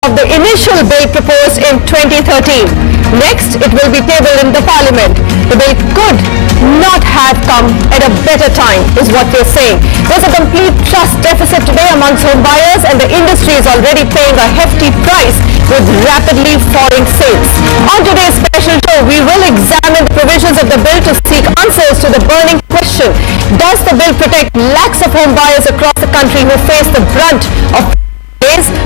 of the initial bill proposed in 2013. Next, it will be tabled in the Parliament. The bill could not have come at a better time, is what we're saying. There's a complete trust deficit today amongst home buyers, and the industry is already paying a hefty price with rapidly falling sales. On today's special show, we will examine the provisions of the bill to seek answers to the burning question: does the bill protect lakhs of home buyers across the country who face the brunt of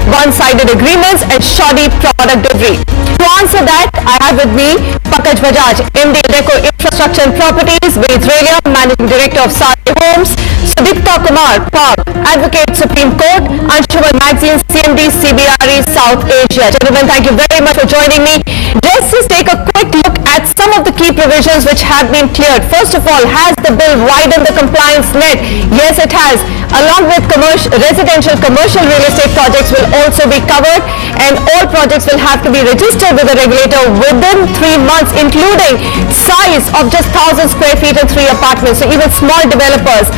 one-sided agreements and shoddy product delivery? To answer that, I have with me Pankaj, Bajaj, MD Deco Infrastructure and Properties, Australia, Managing Director of Sari Homes, Sudipta Kumar, Pag, Advocate Supreme Court, Anshuman Magazine, CMD, CBRE, South Asia. Gentlemen, thank you very much for joining me. Let's just take a quick look at some of the key provisions which have been cleared. First of all, has the bill widened the compliance net? Yes, it has. Along with residential commercial real estate projects will also be covered, and all projects will have to be registered with the regulator within 3 months, including size of just 1,000 square feet and 3 apartments. So even small developers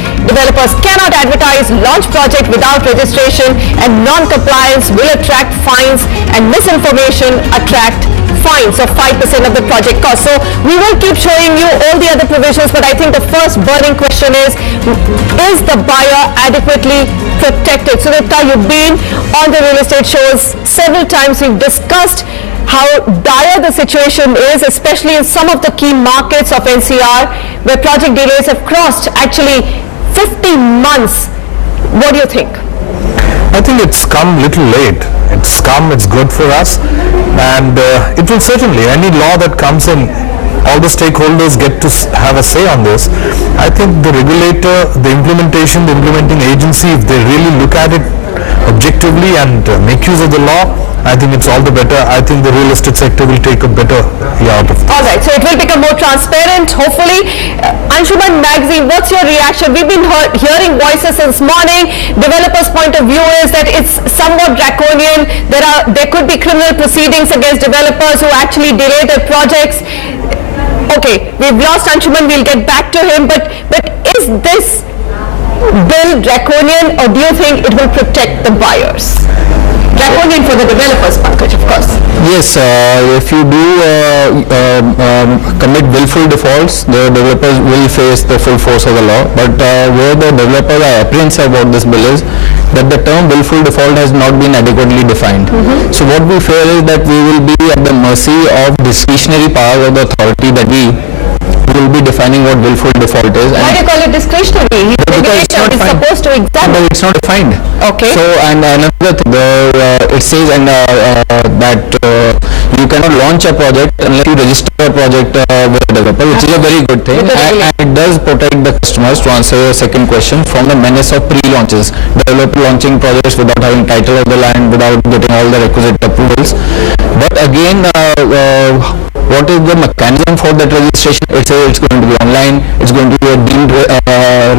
cannot advertise, launch project without registration, and non-compliance will attract fines, and misinformation attract fines of 5% of the project cost. So we will keep showing you all the other provisions, but I think the first burning question is the buyer adequately protected? So you've been on the real estate shows several times. We've discussed how dire the situation is, especially in some of the key markets of NCR, where project delays have crossed actually 50 months. What do you think? I think it's come little late. It's good for us, and it will certainly, any law that comes in, all the stakeholders get to have a say on this. I think the regulator, the implementing agency, if they really look at it objectively and make use of the law, I think it's all the better. I think the real estate sector will take a better out of it. All right, so it will become more transparent, hopefully. Anshuman Magazine, what's your reaction? We've been hearing voices since morning. Developers' point of view is that it's somewhat draconian. There could be criminal proceedings against developers who actually delay their projects. Okay, we've lost Anshuman. We'll get back to him. But is this bill draconian, or do you think it will protect the buyers? Draconian for the developers, Pankaj, of course. Yes, if you do commit willful defaults, the developers will face the full force of the law. But where the developers are apprehensive about this bill is that the term willful default has not been adequately defined. So what we fear is that we will be at the mercy of discretionary power of the authority that we will be defining what willful default is. Why do you call it discretionary? Because it's not defined. Supposed to examine. But it's not defined. Okay. So, and another thing, it says that you cannot launch a project unless you register a project with a developer, which is a very good thing, and it does protect the customers, to answer your second question, from the menace of pre-launches. Developer launching projects without having title of the land, without getting all the requisite approvals. But again, what is the mechanism for that registration? It says it's going to be online, it's going to be a deemed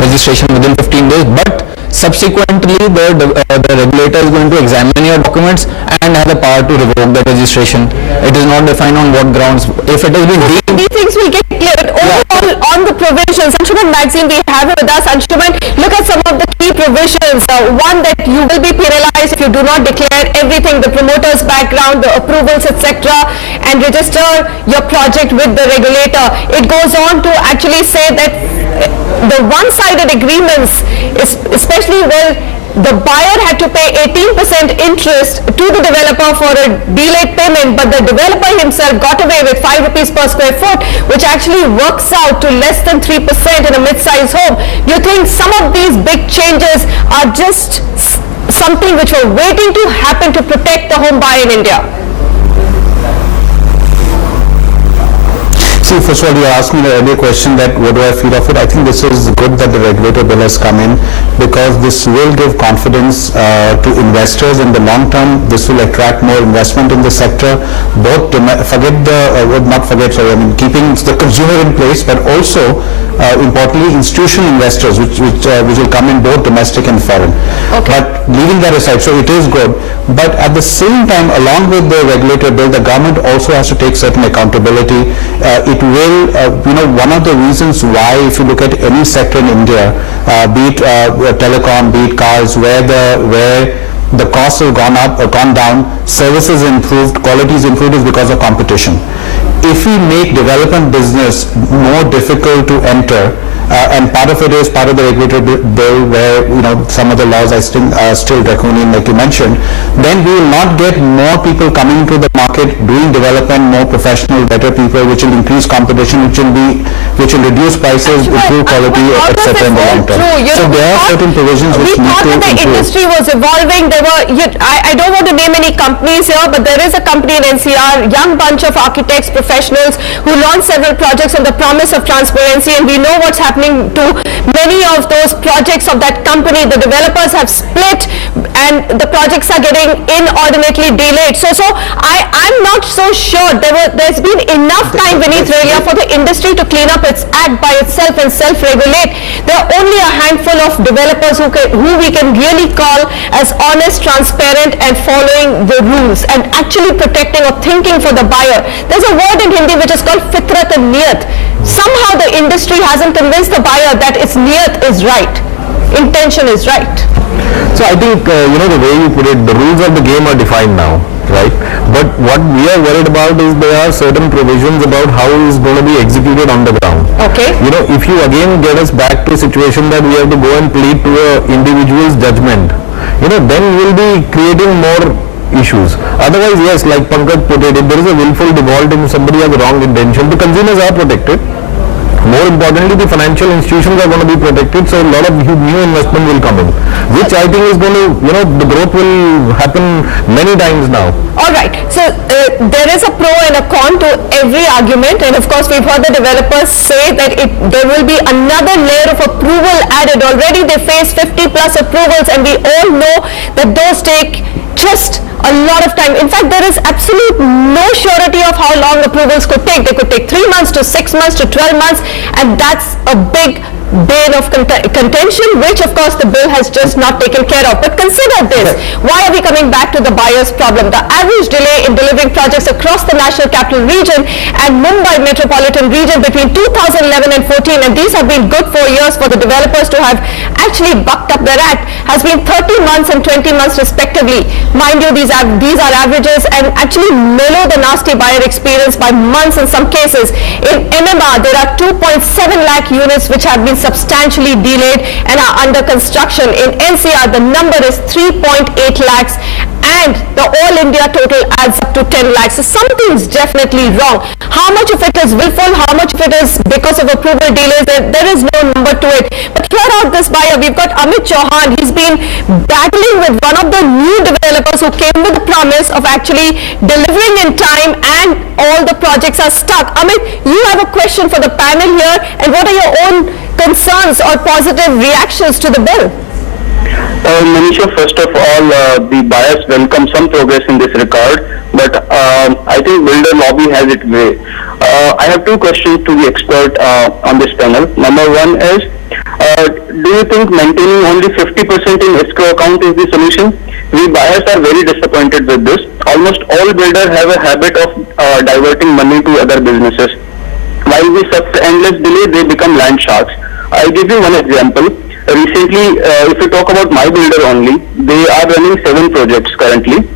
registration within 15 days, but subsequently the regulator is going to examine your documents and have the power to revoke the registration. It is not defined on what grounds. If it has been deemed, these things will get cleared. Overall, on the provisions, Anshuman Magazine, we have it with us. Anshuman, look at some of the key provisions. One, that you will be penalized if you do not declare everything, the promoter's background, the approvals, etc., and register your project with the regulator. It goes on to actually say that the one-sided agreements, especially where the buyer had to pay 18% interest to the developer for a delayed payment, but the developer himself got away with 5 rupees per square foot, which actually works out to less than 3% in a mid-size home. You think some of these big changes are just something which were waiting to happen to protect the home buyer in India? See, first of all, you asked me the earlier question that what do I feel of it. I think this is good that the regulator bill has come in, because this will give confidence to investors in the long term. This will attract more investment in the sector, both keeping the consumer in place, but also importantly institutional investors, which will come in both domestic and foreign. Okay. But leaving that aside, so it is good, but at the same time, along with the regulator bill, the government also has to take certain accountability. It will, one of the reasons why, if you look at any sector in India, be it telecom, be it cars, where the costs have gone up or gone down, services improved, quality is improved is because of competition. If we make development business more difficult to enter, and part of it is part of the regulatory bill where, some of the laws are still draconian like you mentioned, then we will not get more people coming into the market, doing development, more professional, better people, which will increase competition, which will reduce prices, improve quality, etc. in the long term. So there are certain provisions which need to improve. We thought that the industry was evolving. There were, I don't want to name any companies here, but there is a company in NCR, young bunch of architects, professionals who launched several projects on the promise of transparency, and we know what's happening to many of those projects of that company. The developers have split and the projects are getting inordinately delayed. So I'm not so sure there's been enough time, Vineet Relia, for the industry to clean up its act by itself and self-regulate. There are only a handful of developers who we can really call as honest, transparent and following the rules and actually protecting or thinking for the buyer. There's a word in Hindi which is called fitrat and niyat. Somehow the industry hasn't convinced the buyer that its niyat is right, intention is right. So I think, the way you put it, the rules of the game are defined now, right? But what we are worried about is there are certain provisions about how it is going to be executed on the ground. Okay. If you again get us back to a situation that we have to go and plead to an individual's judgment, then we'll be creating more issues. Otherwise, yes, like Pankaj put it, if there is a willful default and somebody has a wrong intention, the consumers are protected. More importantly, the financial institutions are going to be protected, so a lot of new investment will come in, which I think is going to, the growth will happen many times now. All right. So there is a pro and a con to every argument, and of course we've heard the developers say that there will be another layer of approval added. Already they face 50 plus approvals, and we all know that those take just a lot of time. In fact, there is absolute no surety of how long approvals could take. They could take 3 months to 6 months to 12 months, and that's a big bane of contention, which of course the bill has just not taken care of. But consider this, why are we coming back to the buyer's problem? The average delay in delivering projects across the National Capital Region and Mumbai Metropolitan Region between 2011 and 14, and these have been good 4 years for the developers to have actually bucked up their act, has been 30 months and 20 months respectively. Mind you, these are averages and actually mellow the nasty buyer experience by months in some cases. In MMR, there are 2.7 lakh units which have been substantially delayed and are under construction. In NCR, the number is 3.8 lakhs and the all India total adds up to 10 lakhs. So something is definitely wrong. How much of it is willful? How much of it is because of approval delays? There is no number to it. But hear out this buyer. We've got Amit Chauhan. He's been battling with one of the new developers who came with the promise of actually delivering in time, and all the projects are stuck. Amit, you have a question for the panel here, and what are your own concerns or positive reactions to the bill? Manisha, first of all, the buyers welcome some progress in this regard, but I think builder lobby has its way. I have two questions to the expert on this panel. Number one is, do you think maintaining only 50% in escrow account is the solution? We buyers are very disappointed with this. Almost all builders have a habit of diverting money to other businesses. While we suffer endless delay, they become land sharks. I'll give you one example. Recently, if you talk about my builder only, they are running 7 projects currently.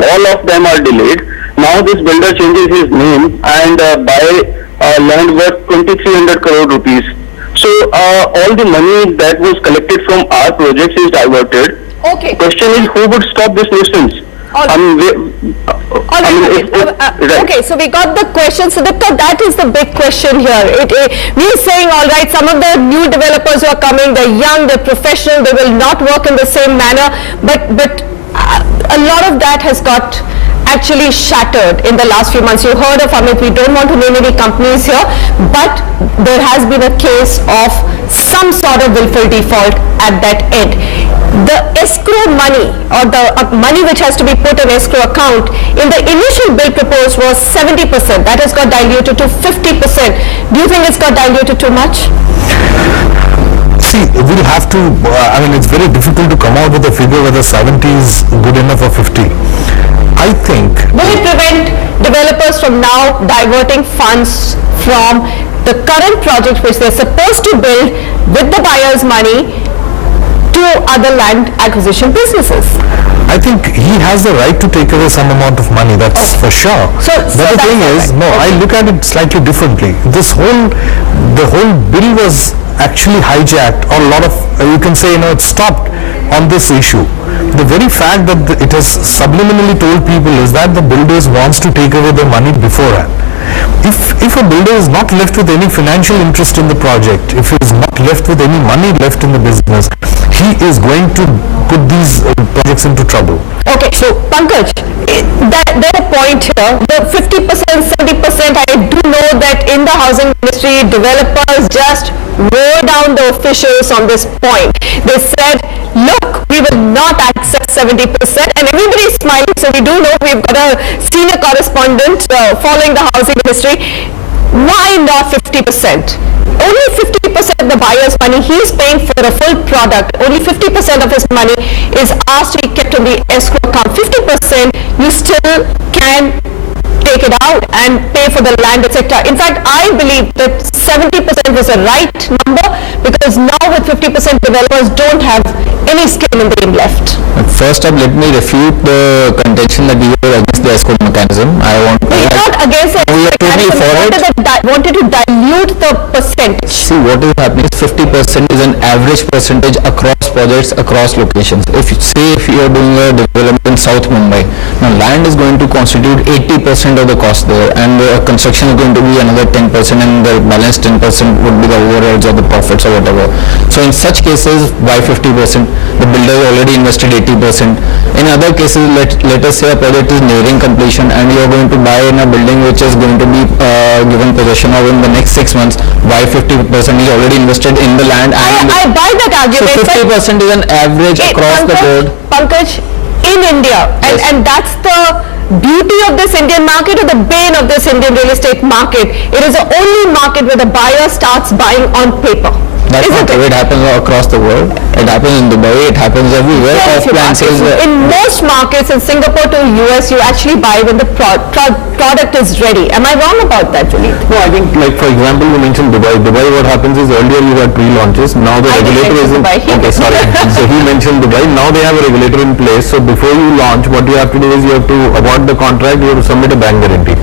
All of them are delayed. Now this builder changes his name and buy land worth 2,300 crore rupees. So all the money that was collected from our projects is diverted. Okay. Question is, who would stop this nuisance? Okay, so we got the question. So that is the big question here. We're saying, all right, some of the new developers who are coming, they're young, they're professional, they will not work in the same manner, but a lot of that has got actually shattered in the last few months. You heard of Amit, we don't want to name any companies here, but there has been a case of some sort of willful default at that end. The escrow money, or the money which has to be put in escrow account, in the initial bill proposed was 70%. That has got diluted to 50%. Do you think it's got diluted too much? See, we'll have to, it's very difficult to come out with a figure whether 70 is good enough or 50. I think... Will it prevent developers from now diverting funds from the current project which they're supposed to build with the buyer's money to other land acquisition businesses? I think he has the right to take away some amount of money, that's for sure. But the thing is, no, I look at it slightly differently. The whole bill was actually hijacked, or a lot of, you can say, it stopped on this issue. The very fact that it has subliminally told people is that the builders wants to take away their money beforehand. If a builder is not left with any financial interest in the project, if he is not left with any money left in the business, he is going to put these projects into trouble. Okay, so Pankaj, there's a point here. The 50%, 70%, I do know that in the housing industry, developers just roll down the officials on this point. They said, look, we will not accept 70%, and everybody is smiling, so we do know we've got a senior correspondent following the housing industry. Why not 50%? Only 50% of the buyer's money, he's paying for a full product. Only 50% of his money is asked to be kept on the escrow account. 50% you still can take it out and pay for the land, etc. In fact, I believe that 70% was the right number, because now with 50% developers don't have any skin in the game left. First up, let me refute the contention that we were against the escrow mechanism. We're not against it. We are totally for it. Wanted to dilute the percentage. See, what is happening is 50% is an average percentage across projects, across locations. If you are doing a development in South Mumbai, now land is going to constitute 80% of the cost there, and the construction is going to be another 10%, and the balance 10% would be the overheads or the profits or whatever. So in such cases, why 50%? The builder already invested 80%. In other cases, let us say a project is nearing completion and you are going to buy in a building which is going to be given possession of in the next 6 months. Why 50%? He already invested in the land. And I buy that argument. So 50% is an average across the board. Pankaj, in India, and that's the beauty of this Indian market, or the bane of this Indian real estate market. It is the only market where the buyer starts buying on paper. That's not true. It happens across the world. It happens in Dubai. It happens everywhere. In most markets, in Singapore to US, you actually buy when the product is ready. Am I wrong about that, Julie? No, I think, like, for example, you mentioned Dubai. Dubai, what happens is earlier you had pre-launches. Now the regulator is in... Okay, sorry. So he mentioned Dubai. Now they have a regulator in place. So before you launch, what you have to do is you have to award the contract, you have to submit a bank guarantee.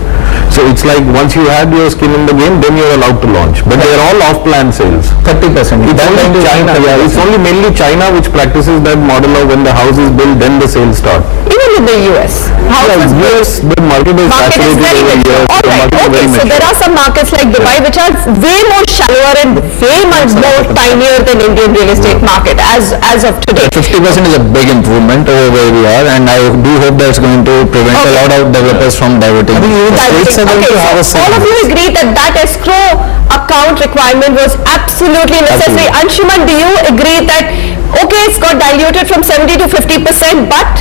So it's like once you had your skin in the game, then you're allowed to launch. But they're all off-plan sales. 30%. It's only China. Yeah, it's only mainly China which practices that model of when the house is built, then the sales start. Even in the US. US, the market is saturated over here. All right. Okay, so there are some markets like Dubai which are way more shallower and way much more tinier than Indian real estate market as of today. 50% is a big improvement over where we are, and I do hope that it's going to prevent a lot of developers from diverting. So all of you agree that escrow account requirement was absolutely necessary. Anshuman, do you agree that, okay, it's got diluted from 70 to 50%, but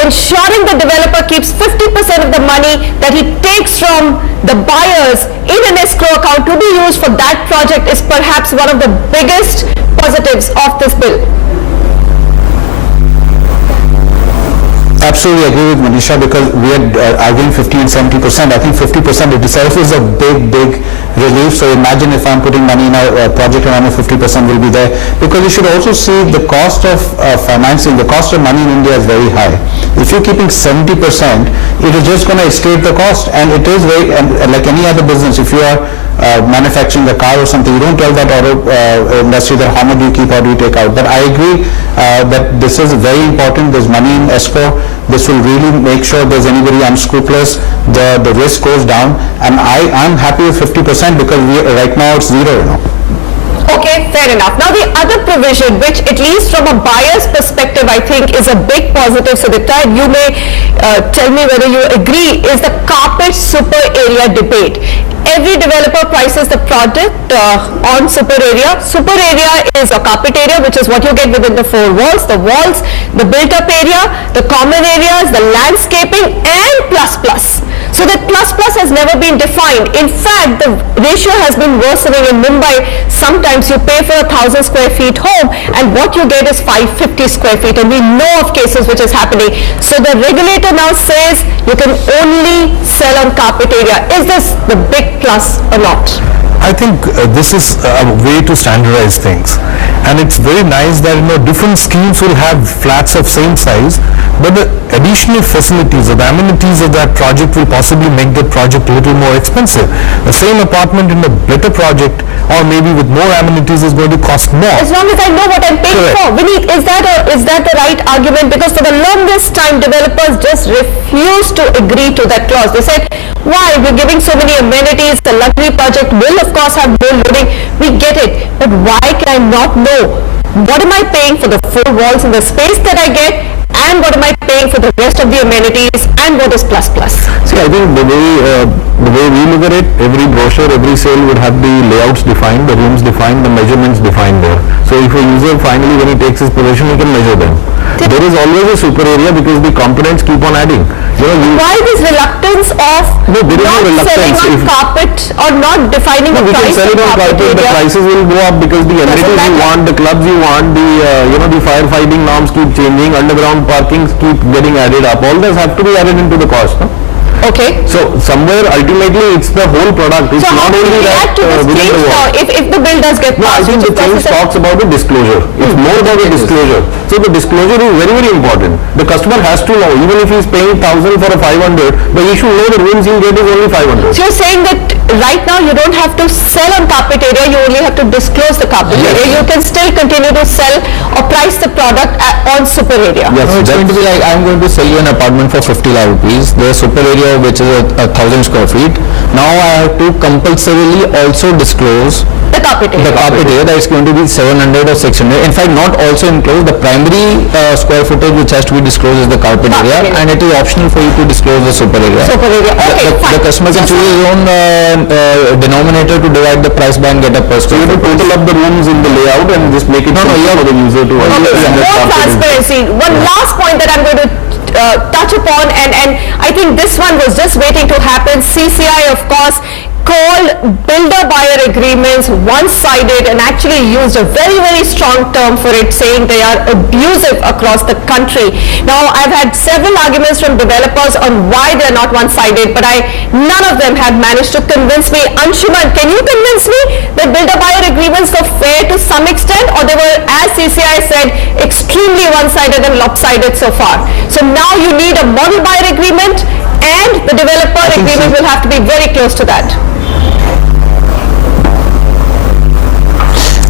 ensuring the developer keeps 50% of the money that he takes from the buyers in an escrow account to be used for that project is perhaps one of the biggest positives of this bill? Absolutely agree with Manisha, because we are arguing 50 and 70%. I think 50% itself is a big relief. So imagine if I'm putting money in a project and only 50% will be there. Because you should also see the cost of financing, the cost of money in India is very high. If you're keeping 70%, it is just going to escalate the cost. And it is very, like any other business, if you are manufacturing a car or something, you don't tell that auto industry that how much do you keep, how do you take out. But I agree that this is very important. There's money in escrow. This will really make sure there's anybody unscrupulous, the risk goes down, and I'm happy with 50% because right now it's zero, Okay, fair enough. Now the other provision, which at least from a buyer's perspective, I think is a big positive, Sudipta, and you may tell me whether you agree, is the carpet super area debate. Every developer prices the product on super area. Super area is a carpet area, which is what you get within the four walls, the built-up area, the common areas, the landscaping, and plus. So that plus has never been defined. In fact, the ratio has been worsening in Mumbai. Sometimes you pay for 1,000 square feet home and what you get is 550 square feet, and we know of cases which is happening. So the regulator now says you can only sell on carpet area. Is this the big plus or not? I think this is a way to standardize things, and it's very nice that different schemes will have flats of same size, but the additional facilities or the amenities of that project will possibly make the project a little more expensive. The same apartment in a better project or maybe with more amenities is going to cost more. As long as I know what I'm paying Correct. for. Vineet, is that the right argument? Because for the longest time, developers just refused to agree to that clause. They said, why? We're giving so many amenities. The luxury project will, of course, have more loading. We get it. But why can I not know what am I paying for the four walls and the space that I get, and what am I paying for the rest of the amenities, and what is plus plus? See, I think the way we look at it, every brochure, every sale would have the layouts defined, the rooms defined, the measurements defined there. So if a user finally, when he takes his possession, he can measure them. There is always a super area because the components keep on adding. Why this reluctance of No, there is no not selling reluctance. on carpet or not defining No, the we can price sell of it on carpet carpet, the area? prices will go up because the amenities you matter. want, the clubs you want, the firefighting norms keep changing, underground parkings keep getting added up. All those have to be added into the cost. No? Okay. So somewhere ultimately it's the whole product. It's So how not do only we that react to this within change the now wall. if the bill does get No, I passed? think the which is change talks about the disclosure. It's more about the disclosure. So the disclosure is very, very important. The customer has to know, even if he's paying 1,000 for a 500, but he should know the rooms he'll get is only 500. So you're saying that right now you don't have to sell on carpet area, you only have to disclose the carpet Yes. area. You can still continue to sell or price the product on super area. Yes, it's going to be like, I'm going to sell you an apartment for 50 lakh rupees. The super area which is a 1,000 square feet. Now I have to compulsorily also disclose The carpet area. the carpet area that is going to be 700 or 600. In fact, not also include the primary square footage which has to be disclosed is the carpet Carpet area, area. and it is optional for you to disclose the super area. Super area. Okay, The fine. customer can choose his own denominator to divide the price by and get a per square foot. Total up the rooms in the layout and just make it No, simple you have- for the user to Okay, so understand that more carpet is- transparency. One last point that I'm going to touch upon, and I think this one was just waiting to happen. CCI, of course, called builder-buyer agreements one-sided and actually used a very, very strong term for it, saying they are abusive across the country. Now, I've had several arguments from developers on why they're not one-sided, but none of them have managed to convince me. Anshuman, can you convince me that builder-buyer agreements are fair to some extent, or they were, as CCI said, extremely one-sided and lopsided so far? So now you need a model buyer agreement, and the developer agreement will have to be very close to that.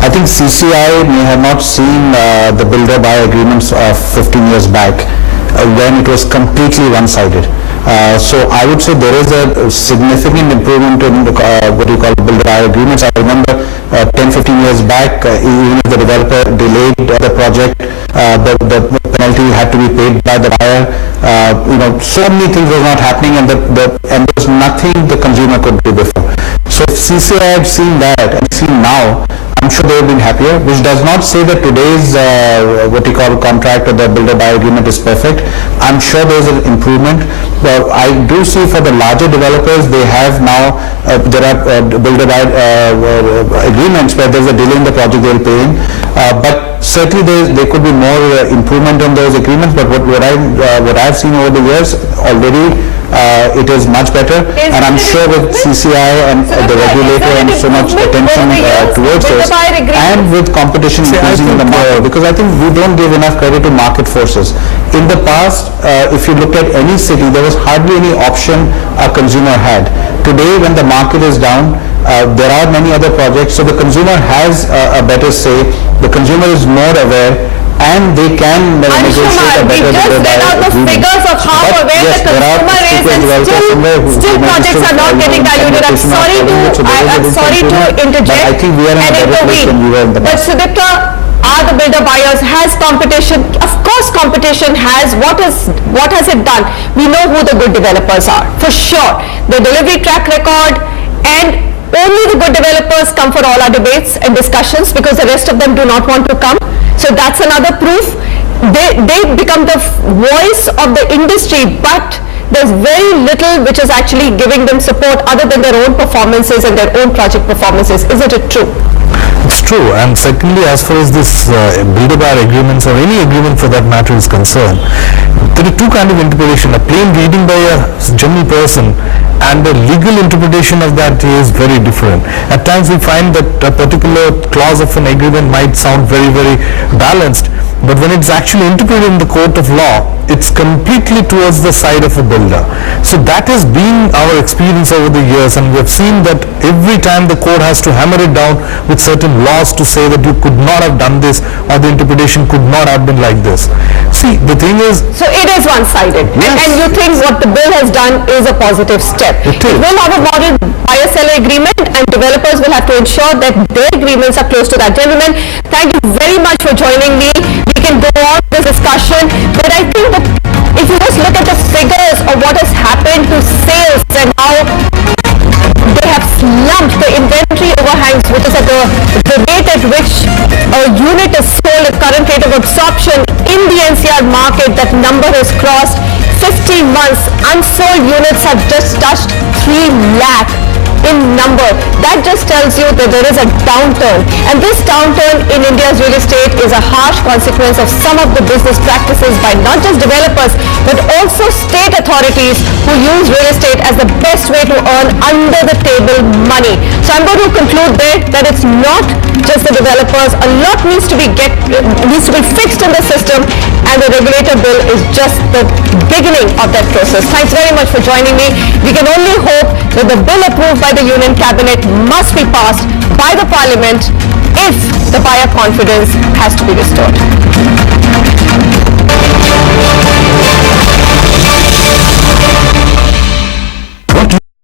I think CCI may have not seen the builder-buyer agreements of 15 years back when it was completely one-sided. So I would say there is a significant improvement in what you call builder-buyer agreements. I remember 10-15 years back, even if the developer delayed the project, the penalty had to be paid by the buyer. So many things were not happening, and and there was nothing the consumer could do before. So if CCI had seen that and seen now, I'm sure they have been happier, which does not say that today's what you call contract or the builder-buyer agreement is perfect. I'm sure there's an improvement. I do see for the larger developers, they have now, there are builder-buyer agreements where there's a delay in the project they'll pay in. But certainly there could be more improvement on those agreements, but what I've seen over the years already, it is much better, and I'm sure with CCI and the regulator and so much attention towards this, and with competition increasing in the market, because I think we don't give enough credit to market forces. In the past, if you looked at any city, there was hardly any option a consumer had. Today, when the market is down, there are many other projects, so the consumer has a better say, the consumer is more aware, and they can negotiate a Anshuman, we better just read out the agreement. figures of how But aware yes, the there are consumer is, frequent and developers somewhere who still may projects still are not getting diluted. I'm competition sorry are following it, so there is a I'm room for sorry to improvement. interject But I think we are in a and better place than we were in the But past. Sudipta, are the builder buyers, has competition, of course competition has, what has it done? We know who the good developers are, for sure. The delivery track record, and only the good developers come for all our debates and discussions because the rest of them do not want to come. So that's another proof. They become the voice of the industry, but there's very little which is actually giving them support other than their own performances and their own project performances. Isn't it true? It's true. And secondly, as far as this builder-buyer agreements or any agreement for that matter is concerned, there are two kinds of interpretation. A plain reading by a general person and the legal interpretation of that is very different. At times we find that a particular clause of an agreement might sound very, very balanced, but when it's actually interpreted in the court of law, it's completely towards the side of a builder. So that has been our experience over the years, and we have seen that every time the court has to hammer it down with certain laws to say that you could not have done this, or the interpretation could not have been like this. See, the thing is... So it is one-sided. Yes. And you think what the bill has done is a positive step. It is. It will have a model buyer-seller agreement, and developers will have to ensure that their agreements are close to that. Gentlemen, thank you very much for joining me. We can go on with this discussion, but I think that if you just look at the figures of what has happened to sales and how they have slumped, the inventory overhangs, which is at the rate at which a unit is sold, at current rate of absorption in the NCR market, that number has crossed 50 months. Unsold units have just touched 3 lakh in number. That just tells you that there is a downturn, and this downturn in India's real estate is a harsh consequence of some of the business practices by not just developers but also state authorities who use real estate as the best way to earn under the table money. So I'm going to conclude there that it's not just the developers. A lot needs to be fixed in the system, and the regulator bill is just the beginning of that process. Thanks very much for joining me. We can only hope that the bill approved by the Union Cabinet must be passed by the Parliament if the buyer confidence has to be restored.